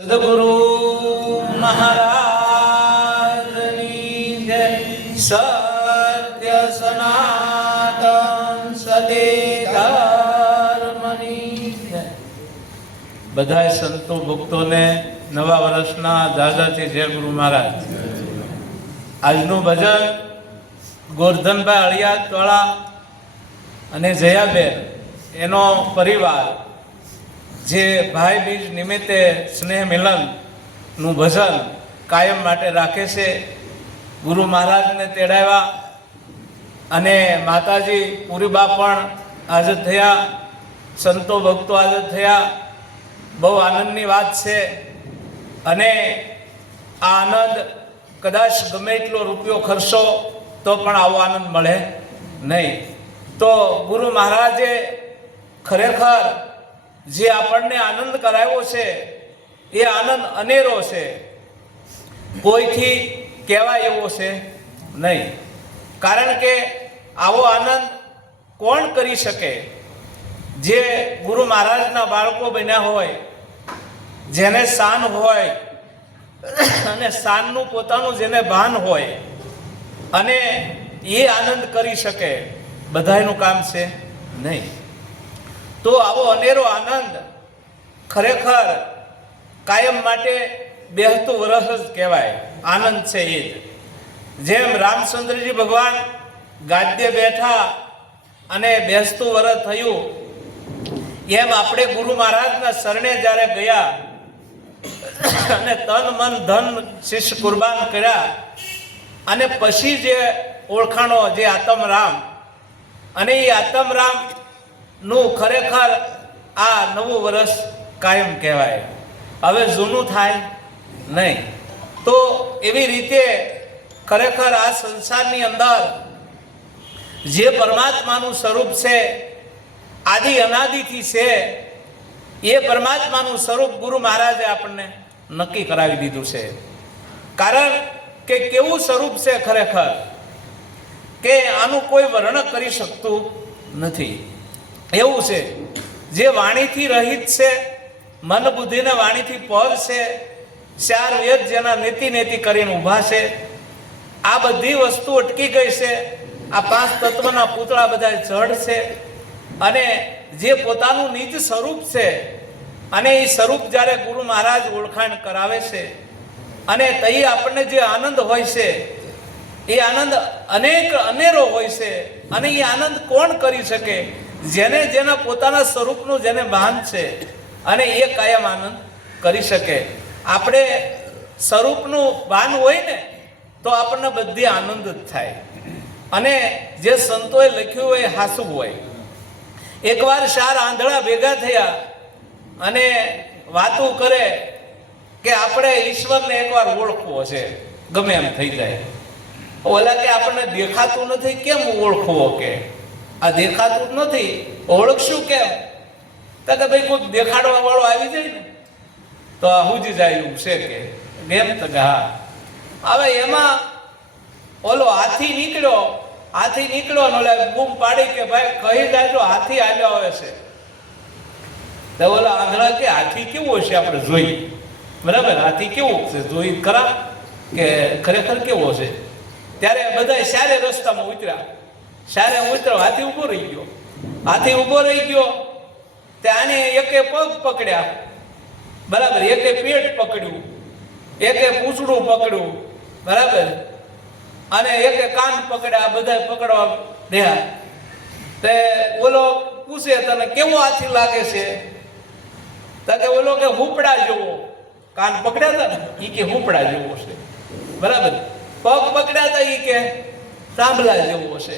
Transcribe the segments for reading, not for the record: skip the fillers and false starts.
સદગુરુ મહારાજની જય. સત્ય સનાતન સતી ધર્મની જય. બધાય સંતો ભક્તોને નવા વર્ષના દાદાથી જય ગુરુ મહારાજ. આજનું ભજન ગોરધનભાઈ અળિયાદવાળા અને જયાબેન એનો પરિવાર જે ભાઈ બીજ નિમિત્તે સ્નેહ મિલનનું ભજન કાયમ માટે રાખે છે. ગુરુ મહારાજને તેડાવ્યા અને માતાજી પૂરીબા પણ હાજર થયા, સંતો ભક્તો હાજર થયા. બહુ આનંદની વાત છે અને આ આનંદ કદાચ ગમે એટલો રૂપિયો ખર્ચો તો પણ આવો આનંદ મળે નહીં. તો ગુરુ મહારાજે ખરેખર જે આપણને આનંદ કરાવ્યો છે એ આનંદ અનેરો છે, કોઈથી કહેવાય એવો છે નહીં. કારણ કે આવો આનંદ કોણ કરી શકે? જે ગુરુ મહારાજના બાળકો બન્યા હોય, જેને શાન હોય અને શાનનું પોતાનું જેને ભાન હોય અને એ આનંદ કરી શકે, બધાયનું કામ છે નહીં. તો આવો અનેરો આનંદ ખરેખર કાયમ માટે બેહતું વરસ જ કહેવાય. આનંદ છે એ જ. જેમ રામચંદ્રજી ભગવાન ગાદ્ય બેઠા અને બેસતું વરસ થયું, એમ આપણે ગુરુ મહારાજના શરણે જ્યારે ગયા અને તન મન ધન શિષ્ય કુરબાન કર્યા અને પછી જે ઓળખાણો જે આત્મરામ, અને એ આત્મરામ નું ખરેખર આ નવું વર્ષ કાયમ કહેવાય. હવે જૂનું થાય નહીં. તો એવી રીતે ખરેખર આ સંસારની અંદર જે પરમાત્માનું સ્વરૂપ છે, આદિ અનાદિથી છે, એ પરમાત્માનું સ્વરૂપ ગુરુ મહારાજે આપણને નક્કી કરાવી દીધું છે. કારણ કે કેવું સ્વરૂપ છે ખરેખર કે આનું કોઈ વર્ણન કરી શકતું નથી. એવું છે જે વાણીથી રહિત છે, મન બુદ્ધિને વાણીથી પર છે, ચાર વેદ જેના નેતિ નેતિ કરીને ઊભા છે. આ બધી વસ્તુ અટકી ગઈ છે. આ પાંચ તત્વના પૂતળા બધા જડ છે અને જે પોતાનું નિજ સ્વરૂપ છે, અને એ સ્વરૂપ જ્યારે ગુરુ મહારાજ ઓળખાણ કરાવે છે અને તઈ આપણને જે આનંદ હોય છે એ આનંદ અનેરો હોય છે. અને એ આનંદ કોણ કરી શકે? જેને જેના પોતાના સ્વરૂપનું જેને ભાન છે, અને એ કાયમ આનંદ કરી શકે. આપણે સ્વરૂપનું ભાન હોય ને તો આપણને બધી આનંદ જ થાય. અને જે સંતોએ લખ્યું હોય એ હાસું હોય. એકવાર 4 આંધળા ભેગા થયા અને વાતો કરે કે આપણે ઈશ્વરને એકવાર ઓળખવો છે, ગમે એમ થઈ જાય. ઓલા કે આપણને દેખાતું નથી, કેમ ઓળખવો? કે આ દેખાતું જ નથી, ઓળખશું કેમ? તો કે ભાઈ કોઈ દેખાડવા વાળો આવી જાય ને તો આ હુજી જાય એવું છે કે એમ. તો કે હા. હવે એમાં ઓલો હાથી નીકળ્યો ને ઓલા બૂમ પાડી કે ભાઈ કહી જાજો હાથી આવ્યો આવે છે. તો ઓલા આંધળા કે હાથી કેવો છે આપણે જોઈએ, બરાબર? હાથી કેવો છે જોઈ ખરા કે ખરેખર કેવો છે? ત્યારે બધા સારે રસ્તામાં ઉતર્યા. હાથી ઊભો રહી ગયો. આને એકે પગ પકડ્યા, બરાબર, એકે પેટ પકડ્યું, એકે પૂંછડું પકડ્યું, બરાબર, અને એકે કાન પકડ્યા. બધા પકડવા રહ્યા. તે ઓલો પૂછે તને કેવો હાથી લાગે છે? તો કે ઓલો કે હુપડા જેવો. કાન પકડ્યા હતા ને એ કે હુપડા જેવો છે, બરાબર. પગ પકડ્યા હતા એ કે થાંભલા જેવો છે,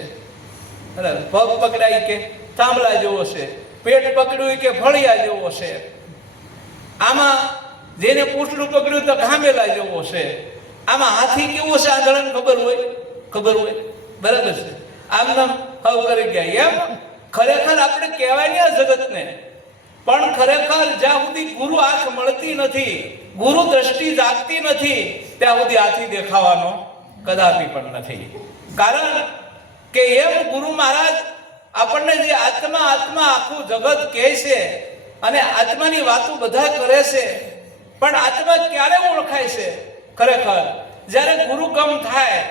બરાબર. પગ પકડ્યા કે થાંભલા જેવો છે. પેટ પકડ્યું કે ફળિયા જેવો છે. આમાં જેને પૂંછડું પકડ્યું તો ખાંભેલા જેવો છે. આમાં હાથી કેવો છે? આંધળાને ખબર હોય, બરાબર છે. આમ નામ હવ કરી ગયા. એમ ખરેખર આપણે કહેવાય ને આ જગતને, પણ ખરેખર જ્યાં સુધી ગુરુ આંખ મળતી નથી, ગુરુ દ્રષ્ટિ જાગતી નથી, ત્યાં સુધી હાથી દેખાવાનો કદાપી પણ નથી. કારણ કે એમ ગુરુ મહારાજ આપણને જે આત્મા આખું જગત કહે છે અને આત્માની વાતો બધા કરે છે, પણ આત્મા ક્યારે ઓળખાય છે? ખરેખર જ્યારે ગુરુગમ થાય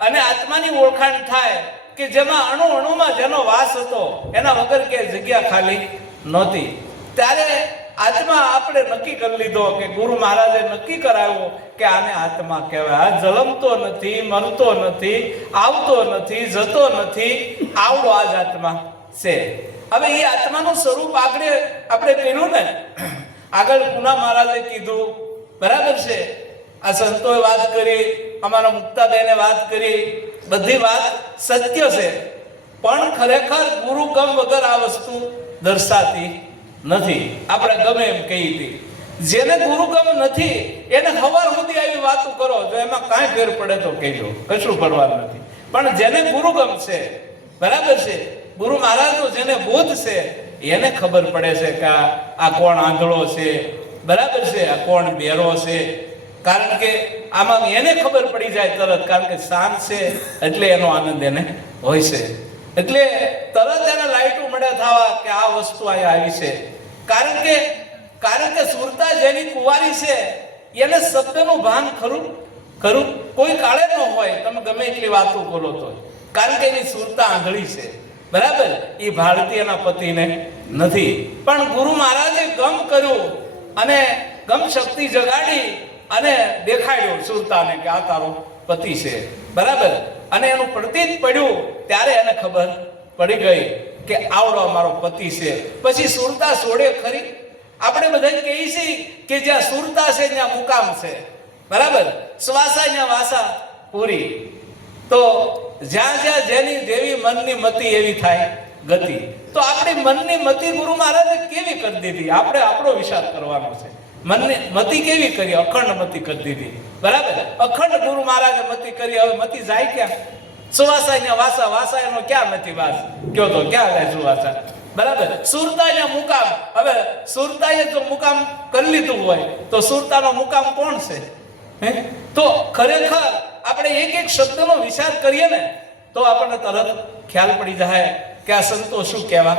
અને આત્માની ઓળખાણ થાય કે જેમાં અણુ અણુમાં જેનો વાસ હતો, એના વગર કે જગ્યા ખાલી નહોતી, ત્યારે આત્મા આપણે નક્કી કરી લીધો કે ગુરુ મહારાજે નક્કી કરાવ્યો કે આને આત્મા કહેવાય. આ જલમતો નથી, મરતો નથી, આવતો નથી, જતો નથી, આવડો આ જ આત્મા છે. હવે એ આત્માનું સ્વરૂપ આપણે કહ્યું ને, આગળ પૂના મહારાજે કીધું, બરાબર છે. આ સંતોએ વાત કરી, અમારા મુક્તાબેને વાત કરી, બધી વાત સત્ય છે. પણ ખરેખર ગુરુગમ વગર આ વસ્તુ દર્શાતી નથી. આપણે ગમે એમ કહી હતી, જેને ગુરુગમ નથી એને હવાર સુધી આવી વાતો કરો, જો એમાં કાંઈ ફેર પડે તો કહેજો, કશું પડવાનું નથી. પણ જેને ગુરુગમ છે, બરાબર છે, ગુરુ મહારાજનો જેને બોધ છે, એને ખબર પડે છે કે આ કોણ આંધળો છે, બરાબર છે, આ કોણ બેરો છે. કારણ કે આમાં એને ખબર પડી જાય તરત, કારણ કે શાંત છે એટલે એનો આનંદ એને હોય છે. એટલે તરત એને લાઈટું મળે થવા કે આ વસ્તુ અહીંયા આવી છે. કારણ કે સુરતા જેની કુંવારી છે એને શબ્દનું ભાન ખરું કોઈ કાળે ન હોય, તમે ગમે એટલી વાતો બોલો તો, કારણ કે એની સુરતા આંધળી છે, બરાબર. એ ભારતીયના પતિને નથી. પણ ગુરુ મહારાજે ગમ કર્યું અને ગમ શક્તિ જગાડી અને દેખાડ્યો સુરતાને કે આ તારો પતિ છે, બરાબર. અને એનું પ્રતીત પડ્યું ત્યારે એને ખબર પડી ગઈ કે આવડો અમારો પતિ છે. પછી સુરતા છોડે ખરી? આપણે બધા કહીએ છીએ કે જ્યાં સુરતા છે ત્યાં મુકામ છે, બરાબર. શ્વાસા ત્યાં વાસા પૂરી. તો જ્યાં જ્યાં જેની દેવી મનની મતિ એવી થાય ગતિ. તો આપણી મનની મતિ ગુરુ મહારાજે કેવી કરી દીધી? આપણે આપણો વિચાર કરવાનો છે. મનની મતિ કેવી કરી? અખંડ મતિ કરી દીધી, બરાબર. અખંડ ગુરુ મહારાજે મતિ કરી. હવે મતિ જાય ક્યાં? સુવાસા ને વાસા, વાસા એનો ક્યાં નથી વાસ? કયો તો ક્યાં જાય સુવાસા? બરાબર. સુરતા ને મુકામ. હવે સુરતાએ જો મુકામ કરી લીધું હોય તો સુરતાનો મુકામ કોણ છે? તો ખરેખર આપણે એક એક શબ્દનો વિચાર કરીએ ને તો આપણને તરત ખ્યાલ પડી જાય કે આ સંતો શું કહેવા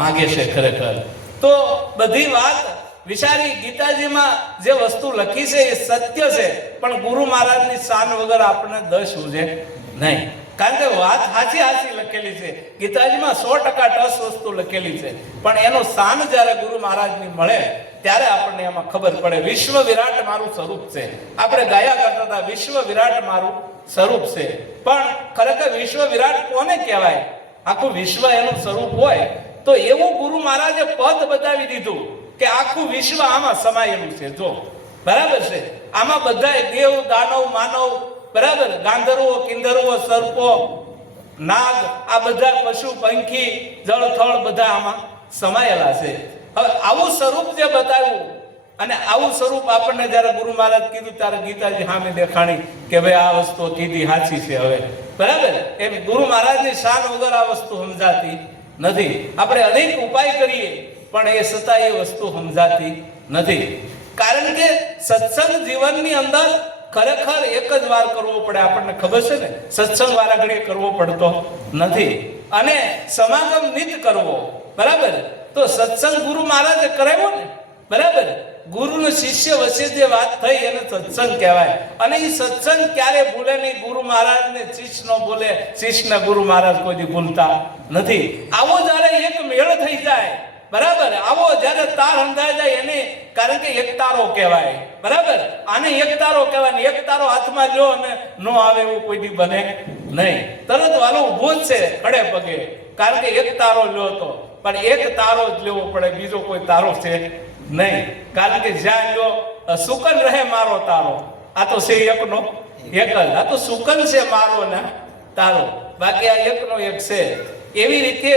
માગે છે ખરેખર. તો બધી વાત વિચારી, ગીતાજીમાં જે વસ્તુ લખી છે એ સત્ય છે, પણ ગુરુ મહારાજની શાન વગર આપણને દશ ઉજે નહીં. કારણ કે વાત હાચી લખેલી છે. ગીતાજીમાં 100% ટસ વસ્તુ લખેલી છે, પણ એનો શાન જ્યારે ગુરુ મહારાજની મળે ત્યારે આપણને એમાં ખબર પડે. વિશ્વ વિરાટ મારું સ્વરૂપ છે. આપણે ગાયા કરતા હતા, વિશ્વ વિરાટ મારું સ્વરૂપ છે. પણ ખરેખર વિશ્વ વિરાટ કોને કહેવાય? આખું વિશ્વ એનું સ્વરૂપ હોય તો એવું ગુરુ મહારાજે પદ બતાવી દીધું કે આખું વિશ્વ આમાં સમાયેલું છે. જો બરાબર છે, આમાં બધા દેવ, દાનવ, માનવ, બરાબર, ગાંધર્વો, કિંધર્વો, સર્પો, નાગ, આ બધા પશુ, પંખી, જળ, થળ બધા આમાં સમાયેલા છે. હવે આવું સ્વરૂપ જે બતાવ્યું અને આવું સ્વરૂપ આપણને જ્યારે ગુરુ મહારાજ કીધું ત્યારે ગીતાજી સામે દેખાણી કે ભાઈ આ વસ્તુ કીધી સાચી છે. હવે બરાબર, એમ ગુરુ મહારાજની શાન વગર આ વસ્તુ સમજાતી નથી. આપણે અનેક ઉપાય કરીએ પણ એ છતાં એ વસ્તુ સમજાતી નથી. કારણ કે સત્સંગ જીવનની અંદર ખરેખર એક જ વાર કરવો પડે. આપણને ખબર છે ને, સત્સંગ વારા ઘડીએ કરવો પડતો નથી. અને સમાગમ નિત કરવો, બરાબર. તો સત્સંગ ગુરુ મહારાજે કરાવ્યો ને, બરાબર. ગુરુ ને શિષ્ય વચ્ચે જે વાત થઈ એને સત્સંગ કહેવાય. અને એ સત્સંગ ક્યારે ભૂલે નહીં. ગુરુ મહારાજ ને શિષ્ય નો ભૂલે, શિષ્ય ને ગુરુ મહારાજ કોઈ ભૂલતા નથી. આવો જયારે એક મેળ થઈ જાય, બરાબર, આવો જયારે તાર સમજાય જાય એને, કારણ કે એક તારો કહેવાય, બરાબર. આને એક તારો કહેવાય ને એક તારો હાથમાં લ્યો અને નો આવે એવું કોઈ દી બને નહીં. તરત વાલો ઉભો જ છે ખડે પગે, કારણ કે એક તારો લ્યો તો, પણ એક તારો જ લેવો પડે, બીજો કોઈ તારો છે નહીં. કારણ કે જ્યાં લ્યો સુકન રહે મારો તારો. આ તો છે એકનો એક જ, આ તો સુકન છે મારો ને તારો, બાકી આ એકનો એક છે. એવી રીતે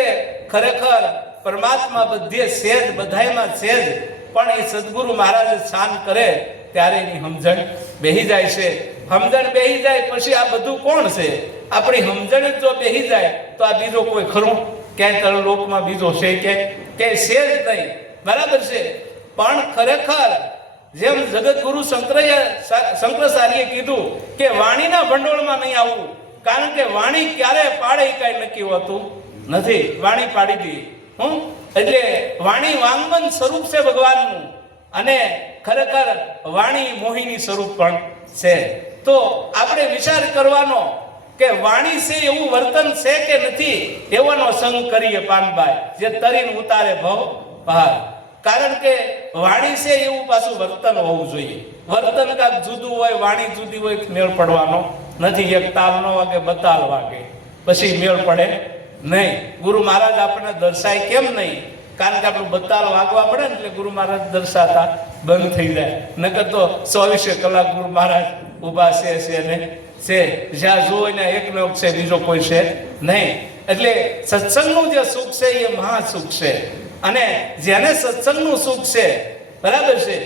ખરેખર પરમાત્મા બધે છે જ, બધાયમાં છે જ, પણ એ સદગુરુ મહારાજ શાન કરે ત્યારે એની સમજણ બેહી જાય છે. સમજણ બેહી જાય પછી આ બધું કોણ છે? આપણી સમજણ જો બેહી જાય તો આ બીજો કોઈ ખરું ક્યાંય તળ લોકમાં બીજો છે કે છે જ નહીં, બરાબર છે. પણ ખરેખર જેમ જગતગુરુ શંકરાચાર્યે કીધું કે વાણીના ભંડોળમાં નહીં આવવું, કારણ કે વાણી ક્યારે પાડે એ કાંઈ નક્કી હોતું નથી. વાણી પાડી દી એટલે વાણી વાંગમન સ્વરૂપ છે ભગવાનનું, અને ખરેખર વાણી મોહિની સ્વરૂપ પણ છે. તો આપણે વિચાર કરવાનો કે વાણી છે એવું વર્તન છે કે નથી, એવાનો સંગ કરીએ પાનભાઈ, જે તરીને ઉતારે ભવ પહાડ. કારણ કે વાણી છે એવું પાછું વર્તન હોવું જોઈએ. વર્તન કાંક જુદું હોય, વાણી જુદી હોય, મેળ પડવાનો નથી. એક તાલ નો વાગે બતાલ વાગે, પછી મેળ પડે નહીં. ગુરુ મહારાજ આપણને દર્શાય કેમ નહીં? કારણ કે આપણું બતાલ વાગવા પડે ને એટલે ગુરુ મહારાજ દર્શાતા બંધ થઈ જાય. નકર તો 24 કલાક ગુરુ મહારાજ ઊભા છે ને છે, જ્યાં જોઈ ને એકનો એક છે, બીજો કોઈ છે નહીં. એટલે સત્સંગનું જે સુખ છે એ મહા સુખ છે. અને જેને સત્સંગનું સુખ છે, બરાબર છે,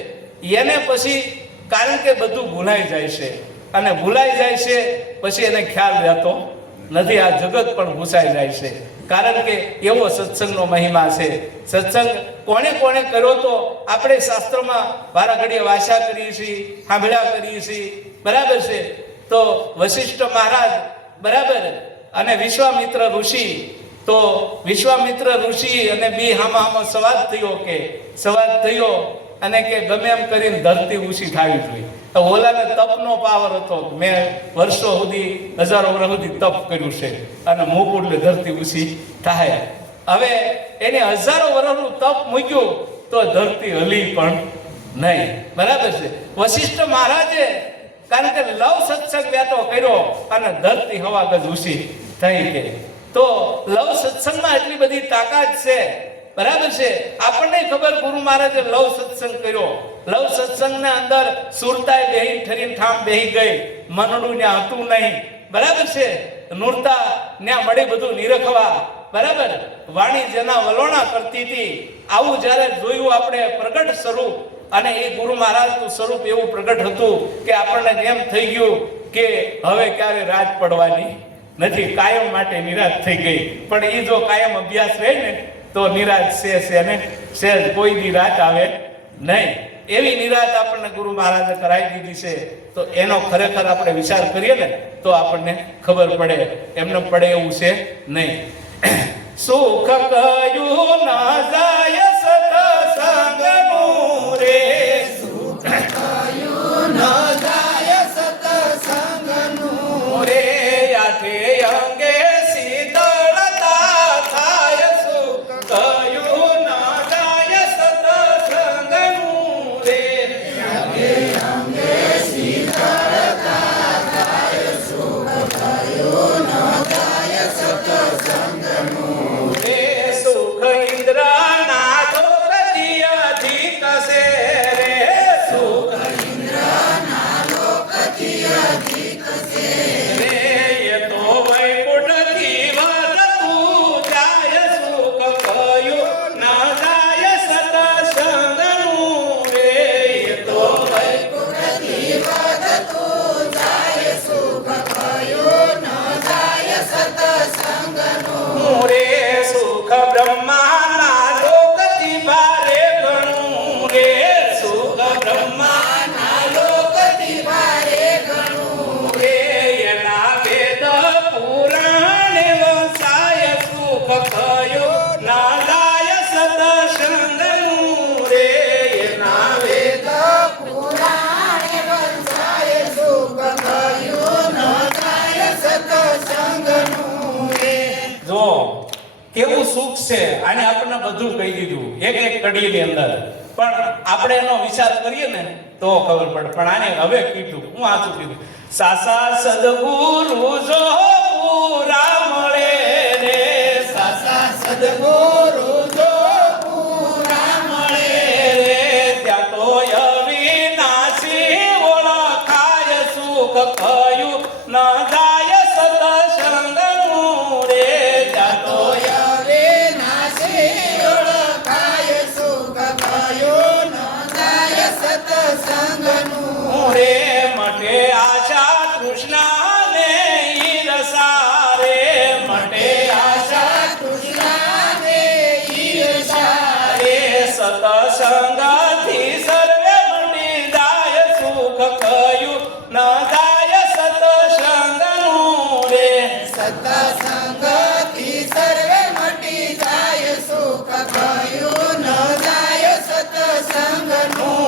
એને પછી કારણ કે બધું ભૂલાઈ જાય છે, અને ભૂલાઈ જાય છે પછી એને ખ્યાલ રહેતો નથી. આ જગત પણ ભૂસાઈ જાય છે. કારણ કે એવો સત્સંગનો મહિમા છે. સત્સંગ કોણે કોણે કર્યો તો આપણે શાસ્ત્રોમાં વારા ઘડીએ વાંચા કરીએ છીએ, સાંભળ્યા કરીએ છીએ, બરાબર છે. તો વશિષ્ઠ મહારાજ, બરાબર, અને વિશ્વામિત્ર ઋષિ, તો વિશ્વામિત્ર ઋષિ અને બી હામાં સંવાદ થયો અને કે ગમે એમ કરીને ધરતી ઊંચી થવી જોઈએ. તો ઓલાને તપનો પાવર હતો. મેં વર્ષો સુધી, હજારો વર્ષ સુધી તપ કર્યું છે અને મૂકું એટલે ધરતી ઊંચી થાય. હવે એને હજારો વર્ષનું તપ મૂક્યું તો ધરતી હલી પણ નહીં, બરાબર છે. વશિષ્ઠ મહારાજે કારણ કે લવ સત્સંગ વ્યાતો કર્યો અને ધરતી હવા ગજ ઊંચી થઈ ગઈ. તો લવ સત્સંગમાં એટલી બધી તાકાત છે, બરાબર છે. આપણને ખબર ગુરુ મહારાજે લવ સત્સંગ કર્યો. લવ સત્સંગને અંદર સુરતાય બેહી ઠરીને ઠામ બેહી ગઈ, મનડું ત્યાં હતું નહીં, બરાબર છે. નૂરતા ત્યાં મળી બધું નિરખવા, બરાબર. વાણી જેના વલોણા કરતી હતી, આવું જ્યારે જોયું આપણે પ્રગટ સ્વરૂપ, અને એ ગુરુ મહારાજનું સ્વરૂપ એવું પ્રગટ હતું કે આપણને એમ થઈ ગયું કે હવે ક્યારે રાત પડવાની નથી, કાયમ માટે નિરાશ થઈ ગઈ. પણ એ જો કાયમ અભ્યાસ રહે ને તો નિરાશ છે ને છે, કોઈ દી રાત આવે નહીં. એવી નિરાશ આપણને ગુરુ મહારાજે કરાવી દીધી છે. તો એનો ખરેખર આપણે વિચાર કરીએ ને તો આપણને ખબર પડે, એમને પડે એવું છે નહીં. સુખ કયું ના જાય સત્સંગનું રે, સુખ કયું ના જાય સત્સંગનું રે, આઠે અંગે શીતળતા થાય. સુખ કયું ના જાય સત્સંગનું રે, આઠે અંગે શીતળતા થાય. સુખ કયું ના જાય સત્સંગનું રે, સુખ ઇન્દ્રના લોકથી અધિક છે રે, સુખ ઇન્દ્રના લોકથી અધિક છે રે, એ તો વૈકુંઠથી વધતું જાય. સુખ કયું ના જાય સત્સંગનું રે, એ તો વૈકુંઠથી વધતું જાય. સુખ કયું ના જાય સત્સંગનું રે, સુખ બ્રહ્માના લોકથી ભારે ગણું રે, સુખ બ્રહ્માના લોકથી ભારે ગણું રે, એના વેદ પુરાણ વંશાય. સુખ કયું ના જાય સત્સંગનું રે, એના વેદ પુરાણ વંશાય. સુખ કયું ના જાય સત્સંગનું રે. જો કેવું સુખ છે, આને આપણને બધું કહી દીધું એક એક કડીની અંદર, પણ આપણે એનો વિચાર કરીએ ને તો ખબર પડે. પણ આને હવે કીધું, હું આચું કીધું, સાસા સદગુરુ જો પૂરા મળે રે, સાસા સદગુરુ જો પૂરા મળે રે, ત્યાં તો અવિનાશી ઓળખાય. સુખ કયું ન જાય સત્સંગનું રે, ત્યાં તો અવિનાશી ઓળખાય. સુખ કયું ન જાય સત્સંગનું રે, મટે આશા તૃષ્ણાને ઈર્ષા રે, મટે આશા તૃષ્ણાને ઈર્ષા રે, સત્સંગથી સર્વે મટી જાય. સુખ કયું ન જાય સત્સંગનું રે, સત્સંગથી સર્વે મટી જાય. સુખ કયું ન જાય સત્સંગનું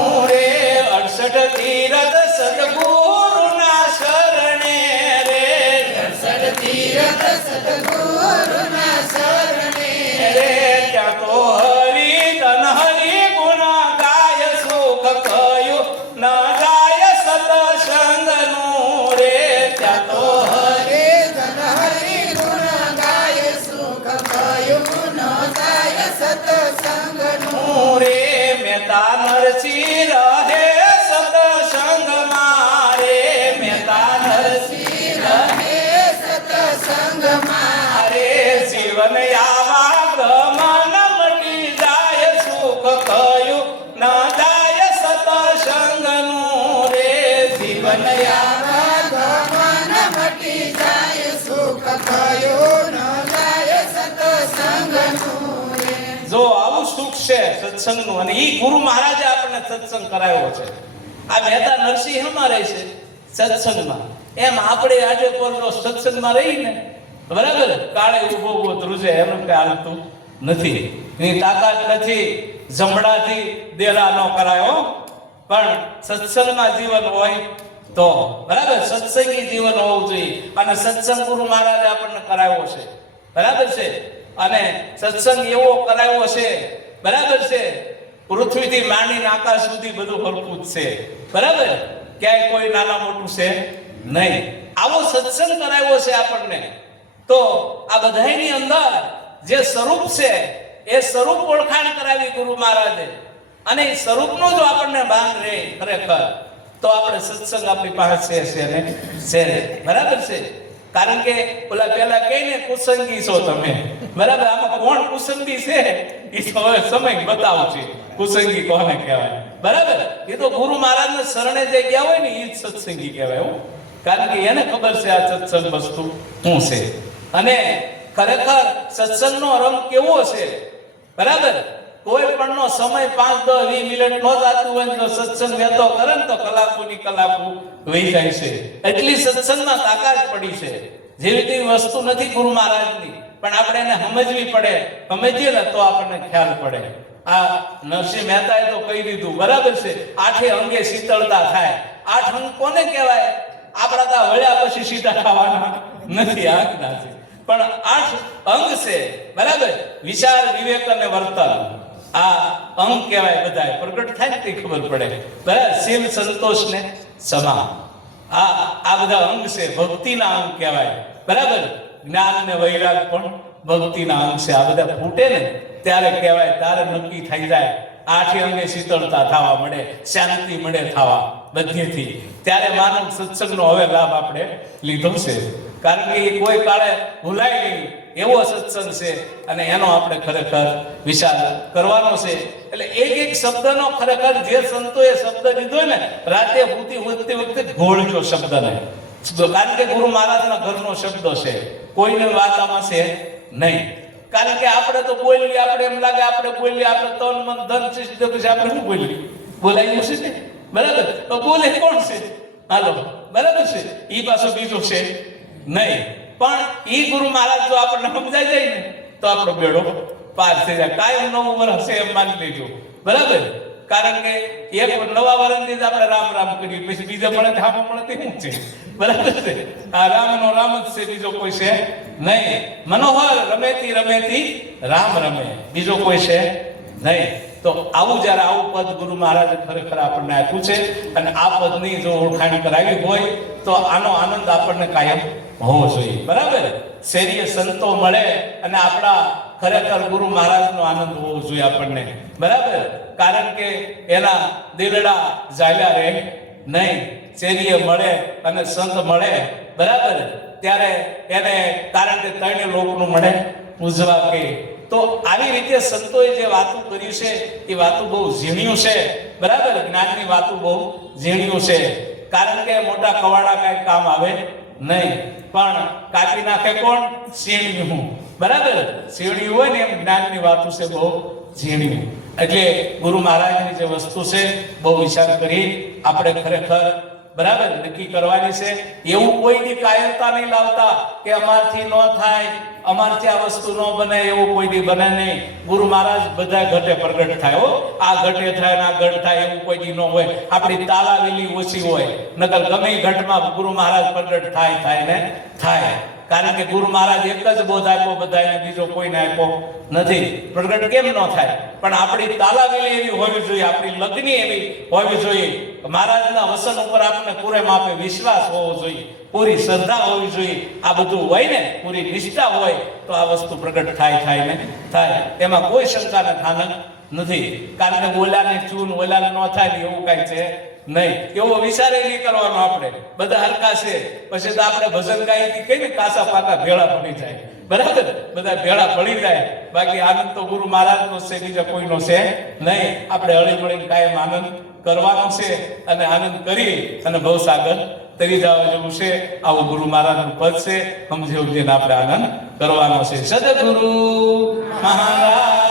ન જાય સતસંગનું રે ત્યાં તો હરે જન હરિ ગુણ ગાય સુખ કયું ન જાય સત્સંગનું રે મેતા નરસિંહ રહે સતસંગમાં રે મેતા નરસિંહ રહે સત્સંગમાં રે જીવન આવાગમન મટી જાય સુખ કયું ન જાય સતસંગનું રે જીવન આવાગમન મટી જાય સુખ કયું ન જાય સત્સંગનું જો આવું સુખ છે સત્સંગનું અને ઈ ગુરુ મહારાજે આપણને સત્સંગ કરાવ્યો છે. આ મહેતા નરસિંહ માં રહે છે સત્સંગમાં, એમ આપણે આજે કોઈ સત્સંગમાં રહીને બરાબર કાળે ઉભો ઉભો ધ્રુજે એનું કઈ હાલતું નથી, એની તાકાત નથી, જમડાથી દેરા ન કરાયો. પણ સત્સંગમાં જીવન હોય તો બરાબર સત્સંગી જીવન હોવું જોઈએ અને સત્સંગ ગુરુ મહારાજે આપણને કરાવ્યો છે બરાબર છે. અને સત્સંગ એવો કરાવ્યો છે બરાબર છે, પૃથ્વીથી માંડીને આકાશ સુધી બધું હરખું જ છે બરાબર, ક્યાંય કોઈ નાના મોટું છે નહીં. આવો સત્સંગ કરાવ્યો છે આપણને. તો આ બધાની અંદર જે સ્વરૂપ છે એ સ્વરૂપ ઓળખાણ કરાવી ગુરુ મહારાજે, અને એ સ્વરૂપનો જો આપણને ભાન રહે ખરેખર તો આપણે સત્સંગ આપણી પાસે છે ને છે બરાબર છે. કારણ કે ઓલા પેલા કહીને કુસંગી છો તમે બરાબર, આમાં કોણ કુસંગી છે એ તો હવે સમય બતાવશે કુસંગી કોને કહેવાય બરાબર. એ તો ગુરુ મહારાજને શરણે જે ગયા હોય ને એ જ સત્સંગી કહેવાય હો, કારણ કે એને ખબર છે આ સત્સંગ વસ્તુ શું છે. અને ખરેખર સત્સંગનો રંગ કેવો છે બરાબર, કોઈ પણ નો સમય 5, 10, 20 મિનિટ નો જાતું હોય તો સત્સંગ વેતો કરે ને તો કલાકોની કલાકો વહી જાય છે. એટલી સત્સંગમાં તાકાત પડી છે. જેવી તેવી વસ્તુ નથી ગુરુ મહારાજની, પણ આપણે એને સમજવી પડે, સમજીએ ને તો આપણને ખ્યાલ પડે. આ નરસિંહ મહેતાએ તો કહી દીધું બરાબર છે, 8 અંગે શીતળતા થાય. 8 અંગ કોને કહેવાય? આપણા તા વળ્યા પછી સીધા ખાવાના નથી, આજ્ઞા છે. પણ 8 અંગ છે બરાબર, વિચાર વિવેક અને વર્તન. આ અંગ કહેવાય, બધા પ્રગટ થાય ને તે ખબર પડે બરાબર. શિવ સંતોષ ને સમા, આ બધા અંગ છે, ભક્તિના અંગ કહેવાય બરાબર. જ્ઞાન ને વૈરાગ પણ ભક્તિના અંગ છે. આ બધા ફૂટે ને ત્યારે કહેવાય, ત્યારે નક્કી થઈ જાય. 8 અંગે શીતળતા થવા મળે, શાંતિ મળે થવા બધેથી. ત્યારે માનવ સત્સંગનો હવે લાભ આપણે લીધો છે, કારણ કે એ કોઈ કાળે ભૂલાય નહીં એવો સત્સંગ છે અને એનો આપણે ખરેખર વિચાર કરવાનો છે. એટલે એક શબ્દનો ખરેખર જે સંતોએ શબ્દ લીધો ને, રાતે ભૂતી વખતે ઘોળજો શબ્દને, કારણ કે ગુરુ મહારાજના ઘરનો શબ્દ છે, કોઈને વાતામાં છે નહીં. કારણ કે આપણે તો બોલીએ, આપણે એમ લાગે આપણે બોલીએ, આપણે તન મન ધન શિષ્ટ પછી આપણે શું બોલીએ, બોલાયું છે ને બરાબર. તો બોલે કોણ છે? હાલો બરાબર છે, ઈ પાછો બીજો છે નહીં. પણ ઈ ગુરુ મહારાજ જો આપણને સમજાઈ જાય ને તો આપણો બેડો પાર થઈ જાય. કાયમ નવું વર્ષ છે એમ માની લેજો બરાબર. કારણ કે એક નવા વર્ષથી જ આપણે રામ રામ કરીએ, પછી બીજા મળે હામો મળે તે શું છે બરાબર છે. આ રામનો રામ જ છે, બીજો કોઈ છે નહીં. મનોહર રમેતી રામ રમે, બીજો કોઈ છે નહીં. તો આવું જ્યારે આવું પદ ગુરુ મહારાજે ખરેખર આપણને આપ્યું છે, અને આ પદની જો ઓળખાણ કરાવી હોય તો આનો આનંદ આપણને કાયમ હોવો જોઈએ બરાબર. શેરીએ સંતો મળે અને આપણા ખરેખર ગુરુ મહારાજનો આનંદ હોવો જોઈએ આપણને બરાબર. કારણ કે એના દિલડા ઝાલ્યા રહે નહીં. શેરીએ મળે અને સંત મળે બરાબર, ત્યારે એને કારણ કે 3 લોકનું મળે પૂજવા કે. તો આવી રીતે સંતોએ જે વાતો કર્યું છે એ વાતો બહુ ઝીણ્યું છે બરાબર. જ્ઞાનની વાતો બહુ ઝીણ્યું છે, કારણ કે મોટા કવાડા કાંઈ કામ આવે નહીં, પણ કાપી નાખે કોણ? સીણ્યું બરાબર. સીણ્યું હોય ને એમ જ્ઞાનની વાતો છે બહુ ઝીણ્યું. એટલે ગુરુ મહારાજની જે વસ્તુ છે બહુ વિચાર કરી આપણે ખરેખર બરાબર નક્કી કરવાની છે. એવું કોઈની કાયરતા નહીં લાવતા કે અમારથી ન થાય, અમારથી આ વસ્તુ ન બને, એવું કોઈની બને નહીં. ગુરુ મહારાજ બધા ઘટે પ્રગટ થાય હો, આ ઘટે થાય ને આ ઘટ થાય એવું કોઈની ન હોય. આપણી તાલાવેલી ઓછી હોય, નકર ગમે ઘટમાં ગુરુ મહારાજ પ્રગટ થાય ને થાય. કારણ કે ગુરુ મહારાજ એક જ બોધ આપ્યો બધાને, બીજો કોઈને આપ્યો નથી. પ્રગટ કેમ ન થાય? પણ આપણી તાલાવેલી એવી હોવી જોઈએ, આપણી લગ્ની એવી હોવી જોઈએ. મહારાજના વસન ઉપર આપણને પૂરે માપે વિશ્વાસ હોવો જોઈએ, પૂરી શ્રદ્ધા હોવી જોઈએ. આ બધું હોય ને, પૂરી નિષ્ઠા હોય તો આ વસ્તુ પ્રગટ થાય ને થાય. એમાં કોઈ શંકાને થાનક નથી. કારણ કે ઓલાને ચૂન ઓલાને ન થાય ને એવું કાંઈ છે નહીં. એવો વિચારે નહીં કરવાનો. આપણે બધા હરખા છે, પછી તો આપણે ભજન ગાઈ કઈ ને કાસા પાકા ભેળા પડી જાય, બરાબર? બધા ભેળા પડી જાય. બાકી આનંદ તો ગુરુ મહારાજનો છે, બીજા કોઈનો છે નહીં. આપણે હળી મળીને કાયમ આનંદ કરવાનો છે અને આનંદ કરી અને ભવસાગર તરી જવા જેવું છે. આવું ગુરુ મહારાજનું પદ છે, સમજી સમજીને આપણે આનંદ કરવાનો છે. સદગુરુ મહારાજ